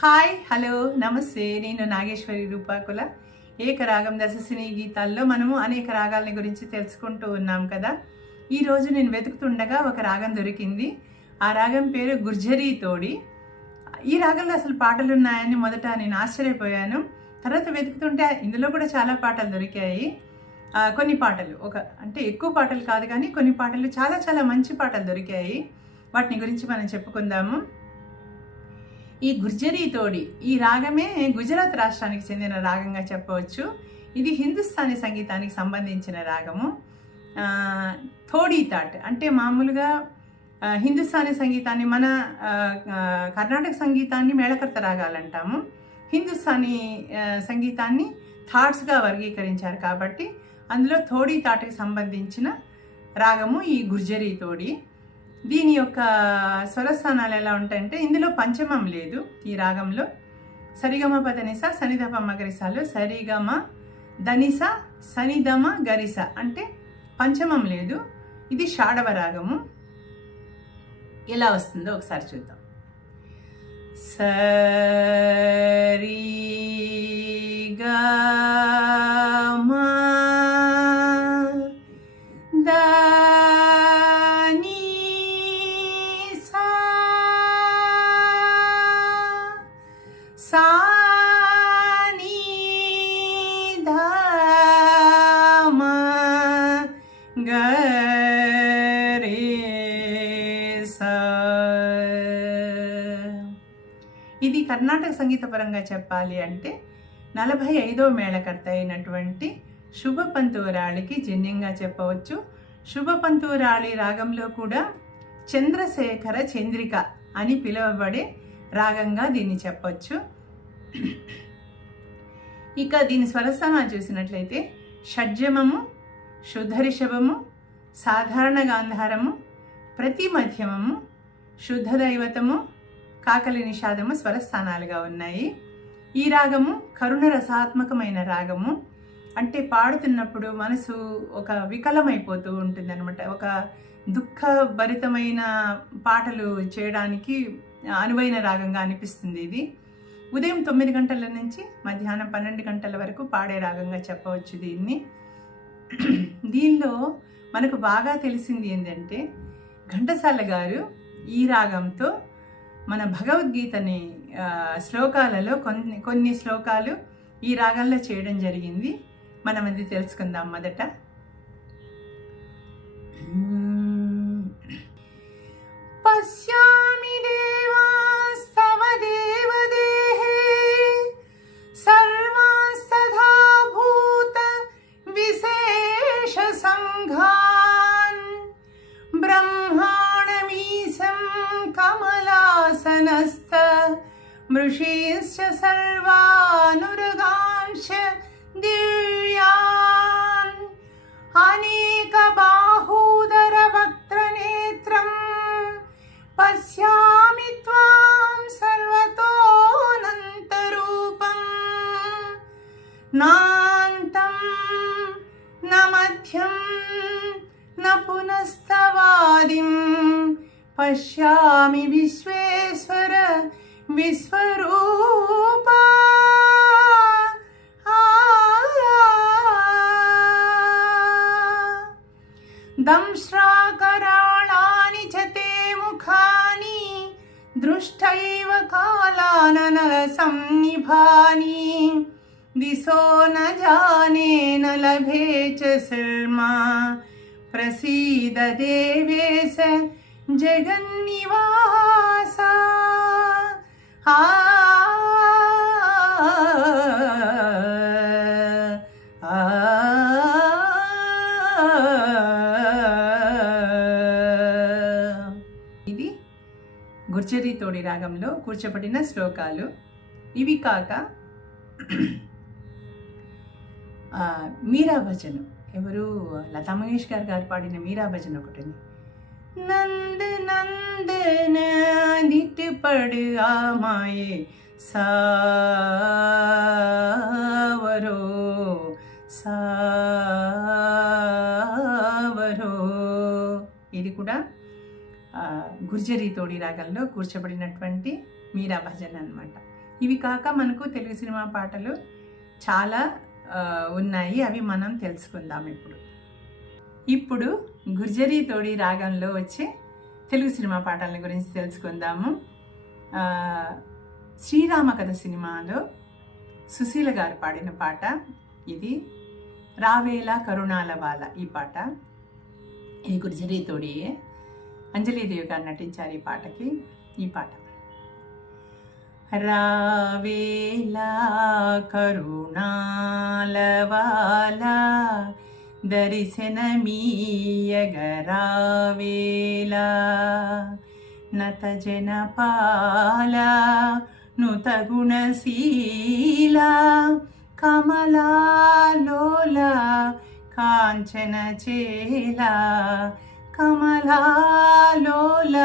Hi hello నమస్తే. నేను నాగేశ్వరి రూపాకుల. ఏకరాగం దశసిని గీతాల్లో మనము అనేక రాగాలని గురించి తెలుసుకుంటూ ఉన్నాం కదా. ఈరోజు నేను వెతుకుతుండగా ఒక రాగం దొరికింది. ఆ రాగం పేరు గుర్జరీ తోడి. ఈ రాగంలో అసలు పాటలు ఉన్నాయని మొదట నేను ఆశ్చర్యపోయాను. తర్వాత వెతుకుతుంటే ఇందులో కూడా చాలా పాటలు దొరికాయి. కొన్ని పాటలు అంటే ఎక్కువ పాటలు కాదు, కానీ కొన్ని పాటలు చాలా చాలా మంచి పాటలు దొరికాయి. వాటిని గురించి మనం చెప్పుకుందాము. ఈ గుర్జరీ తోడి ఈ రాగమే గుజరాత్ రాష్ట్రానికి చెందిన రాగంగా చెప్పవచ్చు. ఇది హిందుస్థానీ సంగీతానికి సంబంధించిన రాగము. థోడీ తాట్ అంటే మామూలుగా హిందుస్థానీ సంగీతాన్ని మన కర్ణాటక సంగీతాన్ని మేళకర్త రాగాలు అంటాము. హిందుస్థానీ సంగీతాన్ని థాట్స్గా వర్గీకరించారు కాబట్టి అందులో థోడీ తాట్కి సంబంధించిన రాగము ఈ గుర్జరీ తోడి. దీని యొక్క స్వరస్థానాలు ఎలా ఉంటాయంటే ఇందులో పంచమం లేదు. ఈ రాగంలో సరిగమ పదనిస సనిధప గరిసాలు సరిగమ ధనిస సనిధమ గరిస అంటే పంచమం లేదు. ఇది షాడవ రాగము. ఎలా వస్తుందో ఒకసారి చూద్దాం. సరి గా ఇది కర్ణాటక సంగీత పరంగా చెప్పాలి అంటే 45వ మేళకర్త అయినటువంటి శుభపంతురాళికి జన్యంగా చెప్పవచ్చు. శుభపంతురాళి రాగంలో కూడా చంద్రశేఖర చంద్రిక అని పిలువబడే రాగంగా దీన్ని చెప్పవచ్చు. ఇక దీని స్వరస్థానాలు చూసినట్లయితే షడ్జమము, శుద్ధ రిషభము, సాధారణ గాంధారము, ప్రతి మధ్యమము, శుద్ధ దైవతము, కాకలి నిషాదము స్వరస్థానాలుగా ఉన్నాయి. ఈ రాగము కరుణ రసాత్మకమైన రాగము. అంటే పాడుతున్నప్పుడు మనసు ఒక వికలమైపోతూ ఉంటుంది అనమాట. ఒక దుఃఖభరితమైన పాటలు చేయడానికి అనువైన రాగంగా అనిపిస్తుంది. ఇది ఉదయం 9 గంటల నుంచి మధ్యాహ్నం 12 గంటల వరకు పాడే రాగంగా చెప్పవచ్చు దీన్ని. దీనిలో మనకు బాగా తెలిసింది ఏంటంటే ఘంటసాల గారు ఈ రాగంతో మన భగవద్గీతని శ్లోకాలలో కొన్ని శ్లోకాలు ఈ రాగంలో చేయడం జరిగింది. మనం అది తెలుసుకుందాం. మొదట పశ్యామి దేవాస్తవ దేవదేహే సర్వాస్తథా భూత విశేష సంఘాన్ బ్రహ్మాణమీశం కమలాసనస్థ మృషీశ్చ సర్వానురగాంశ దివ్యాన్ అనేక బాహూదర వక్త్రనేత్రం పశ్యామి త్వాం సర్వతోనంతరూపం నాంతం న మధ్యం న పునస్తవాదిం పశ్యామి విశ్వేశ్వర విశ్వరూప. దంశ్రాకరాళాని చ తే ముఖాని దృష్టైవ కాలానన సన్నిభాని దిశో న జానే న లభే చ శర్మా ప్రసీద దేవేశ జగన్నివాస. ఇది గుర్జరీ తోడి రాగంలో కూర్చోబడిన శ్లోకాలు. ఇవి కాక మీరా భజన్, ఎవరు లతా మంగేష్కర్ గారు పాడిన మీరా భజన్ ఒకటి. నంద నందన దిట్ పడు ఆమాయే సావరో సావరో. ఇది కూడా గుర్జరీ తోడి రాగంలో కూర్చోబడినటువంటి మీరా భజన్ అన్నమాట. ఇవి కాక మనకు తెలుగు సినిమా పాటలు చాలా ఉన్నాయి. అవి మనం తెలుసుకుందాం. ఇప్పుడు గుర్జరీ తోడి రాగంలో వచ్చే తెలుగు సినిమా పాటల గురించి తెలుసుకుందాము. శ్రీరామ కథ సినిమాలో సుశీల గారు పాడిన పాట ఇది. రావేలా కరుణాల బాల ఈ పాట. ఇది గుర్జరీ తోడియే. అంజలీదేవి గారు నటించారు ఈ పాటకి. ఈ పాట రావేలా కరుణాల బాల దర్శనమీయగరావేలా నత జనపాల నుత గుణశీల కమలాలోల కాంచన చేల కమలాలోల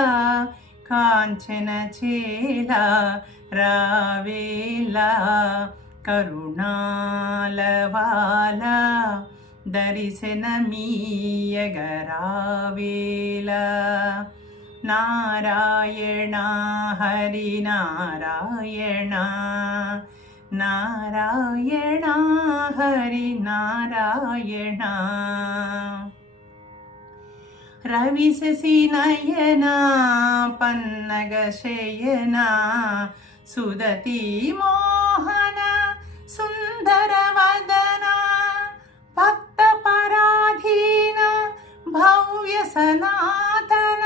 కాంచన చేల రావేలా కరుణాల బాల దర్శనమీయగరావేలా నారాయణ హరి నారాయణ నారాయణ హరి నారాయణ రవి శశి నయన పన్నగ శయన సుదతి మోహన సుందర వదన భక్త పరాధీన భవ్య సనాతన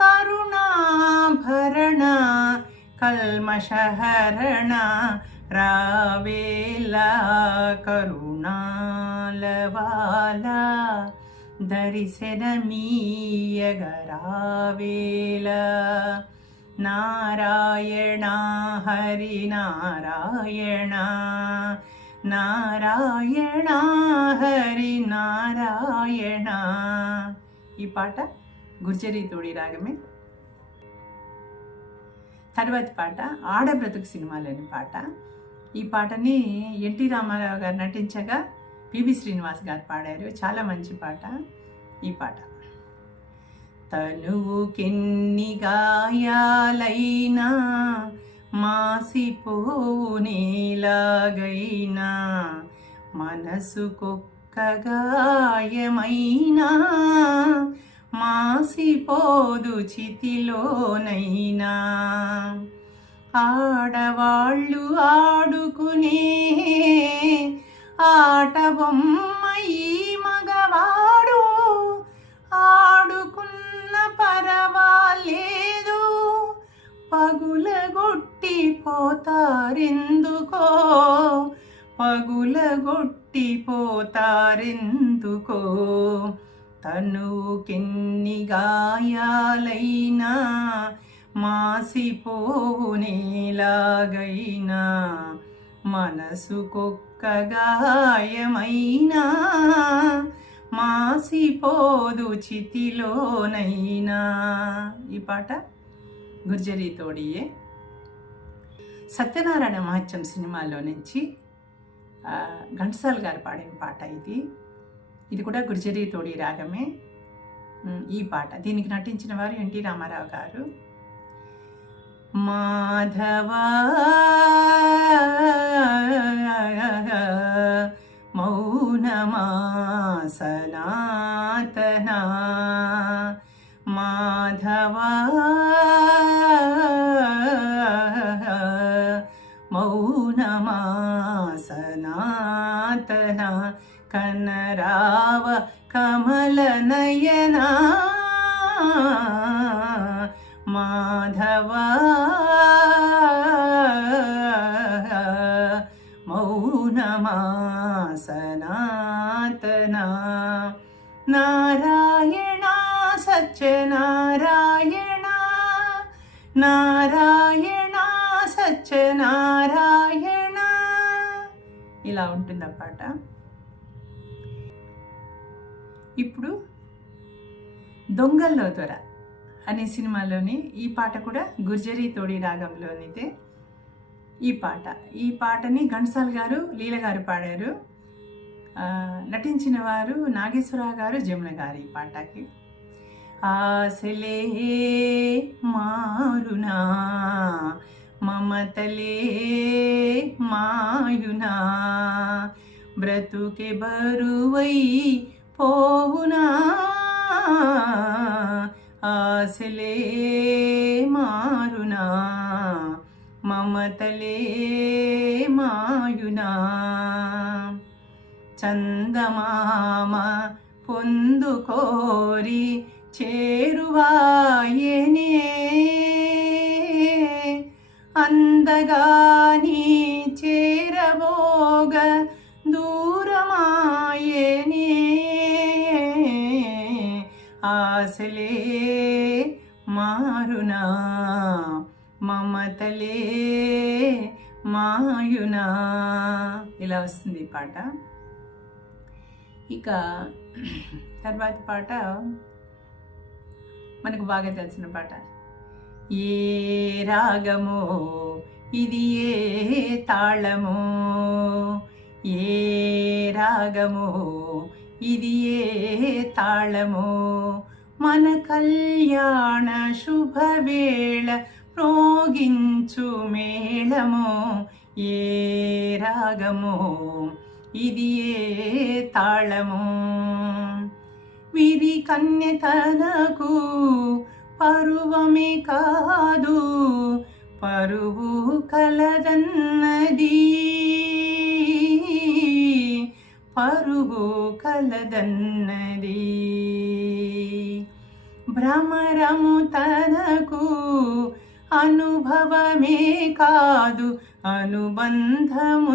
కరుణాభరణ కల్మషహరణ రావేలా కరుణాల బాల దర్శనమీయగరావేలా నారాయణ హరి నారాయణ నారాయణ హరి నారాయణ. ఈ పాట గుర్జరీ తోడి రాగమే. తర్వాతి పాట ఆడబ్రతుకు సినిమాలోని పాట. ఈ పాటని ఎన్టీ రామారావు గారు నటించగా పిబి శ్రీనివాస్ గారు పాడారు. చాలా మంచి పాట ఈ పాట. తనువుకెన్ని గాయాలైనా మాసిపోనేలాగైనా మనసుకొక్క గాయమైనా మాసిపోదు చితిలోనైనా ఆడవాళ్ళు ఆడుకునే ఆట బొమ్మ ఈ మగవాడు ఆడుకున్న పరవాలేదు పగులగొట్టి పోతారెందుకో పగులగొట్టి పోతారెందుకో తనుకెన్ని గాయాలైనా మాసిపోవునేలాగైనా మనసుకొక్క గాయమైనా మాసిపోదు చితిలోనైనా. ఈ పాట గుర్జరీ తోడియే. సత్యనారాయణ మహత్యం సినిమాలో నుంచి ఘంటసాల గారు పాడిన పాట ఇది. ఇది కూడా గుర్జరీ తోడి రాగమే. ఈ పాట దీనికి నటించిన వారు ఎన్టీ రామారావు గారు. మాధవ మౌనమా సనాతన మాధవ మౌనమా సనాతన కనరావ కమల నయనా మాధవ మౌనమా సనాతన నారాయణ సత్యనారాయణ నారాయణ సత్యనారాయణ. ఇలా ఉంటుంది ఆ పాట. ఇప్పుడు దొంగల్లో దొర అనే సినిమాలోని ఈ పాట కూడా గుర్జరీ తోడి రాగంలోనిదే. ఈ పాటని ఘంటసాల గారు లీల గారు పాడారు. నటించిన వారు నాగేశ్వరరావు గారు జమున గారు. ఈ పాటకి ఆశలే మారునా మమ మమతలే మాయునా బ్రతుకే బరువై పోవునా ఆశలే మారునా మమతలే మాయునా చందమామ పొందుకోరి చేరువాయనే అందగాని చేరబోగ దూరమాయనే ఆశలే మారునా మమతలే మాయునా. ఇలా వస్తుంది ఈ పాట. ఇక తర్వాత పాట మనకు బాగా తెలిసిన పాట. ఏ రాగమో ఇది ఏ తాళమో, ఏ రాగమో ఇది ఏ తాళమో, మన కళ్యాణ శుభవేళ ప్రోగించు మేళమో, ఏ రాగమో ఇది ఏ తాళమో. విరి కన్యతనకు పరువమే కాదు పరువు కలదన్నది, పరువు కలదన్నది. భ్రమరము తనకు అనుభవమే కాదు అనుబంధముందన్నది,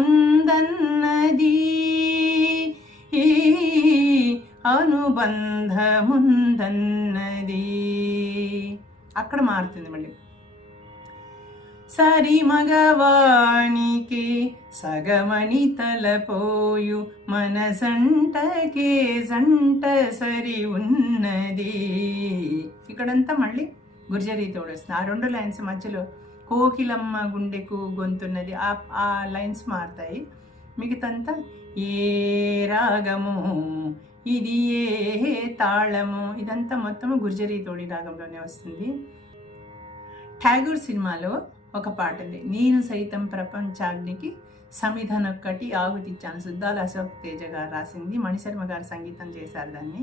అనుబంధముందన్నది. అక్కడ మారుతుంది మళ్ళీ. సరి మగవానికి సగమని తలపోయు మన జంటకే జంట సరి ఉన్నది. ఇక్కడంతా మళ్ళీ గుర్జరీ తోడు వస్తుంది. ఆ రెండు లైన్స్ మధ్యలో కోకిలమ్మ గుండెకు గొంతున్నది, ఆ లైన్స్ మారుతాయి. మిగతంతా ఏ రాగము ఇది ఏ తాళము, ఇదంతా మొత్తము గుర్జరీ తోడి రాగంలోనే వస్తుంది. ఠాగూర్ సినిమాలో ఒక పాట ఉంది, నేను సైతం ప్రపంచాగ్నికి సమిధనొక్కటి ఆహుతిచ్చాను. సుద్దాల అశోక్ తేజ గారు రాసింది, మణిశర్మ గారు సంగీతం చేశారు దాన్ని.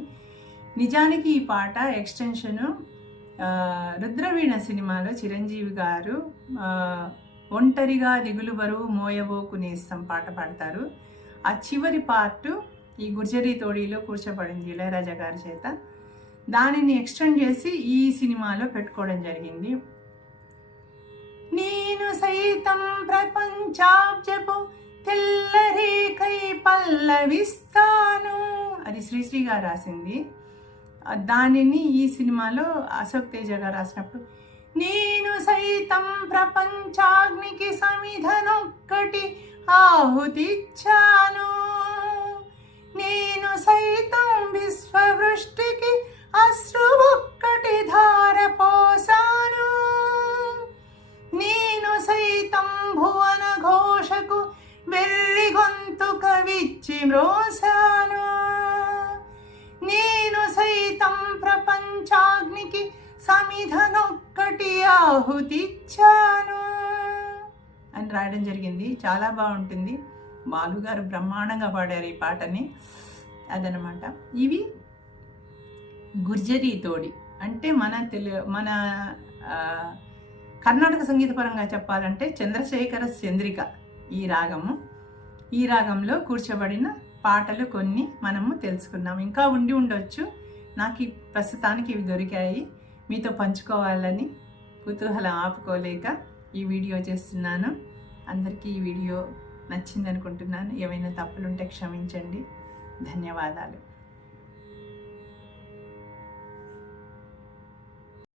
నిజానికి ఈ పాట ఎక్స్టెన్షను రుద్రవీణ సినిమాలో చిరంజీవి గారు ఒంటరిగా దిగులు బరువు మోయబోకు నేస్తం పాట పాడతారు. ఆ చివరి పార్టు ఈ గుర్జరీ తోడిలో కూర్చోబడింది ఇళయరాజా గారి చేత. దానిని ఎక్స్టెండ్ చేసి ఈ సినిమాలో పెట్టుకోవడం జరిగింది. నేను సైతం ప్రపంచాబ్జపు తెల్లరేకై పల్లవిస్తాను, అది శ్రీశ్రీ గారు రాసింది. దానిని ఈ సినిమాలో అశోక్ తేజ గారు రాసినప్పుడు, నేను సైతం ప్రపంచాగ్నికి సమిధనొక్కటి ఆహుతిచ్చాను, నేను సైతం విశ్వవృష్టికి అశ్రువొక్కటి ధారపోసాను, నేను సైతం భువన ఘోషకు వెర్రి గొంతుక విచ్చి మ్రోసాను, నేను సైతం ప్రపంచాగ్నికి సమిధనొక్కటి ఆహుతిచ్చాను అని రాయడం జరిగింది. చాలా బాగుంటుంది. బాలు గారు బ్రహ్మాండంగా పాడారు ఈ పాటని. అదనమాట. ఇవి గుర్జరీ తోడి అంటే మన కర్ణాటక సంగీత పరంగా చెప్పాలంటే చంద్రశేఖర చంద్రిక ఈ రాగము. ఈ రాగంలో కూర్చోబడిన పాటలు కొన్ని మనము తెలుసుకున్నాం. ఇంకా ఉండొచ్చు. నాకు ప్రస్తుతానికి ఇవి దొరికాయి, మీతో పంచుకోవాలని కుతూహలం ఆపుకోలేక ఈ వీడియో చేస్తున్నాను. అందరికీ ఈ వీడియో నచ్చింది అనుకుంటున్నాను. ఏమైనా తప్పులుంటే క్షమించండి. ధన్యవాదాలు.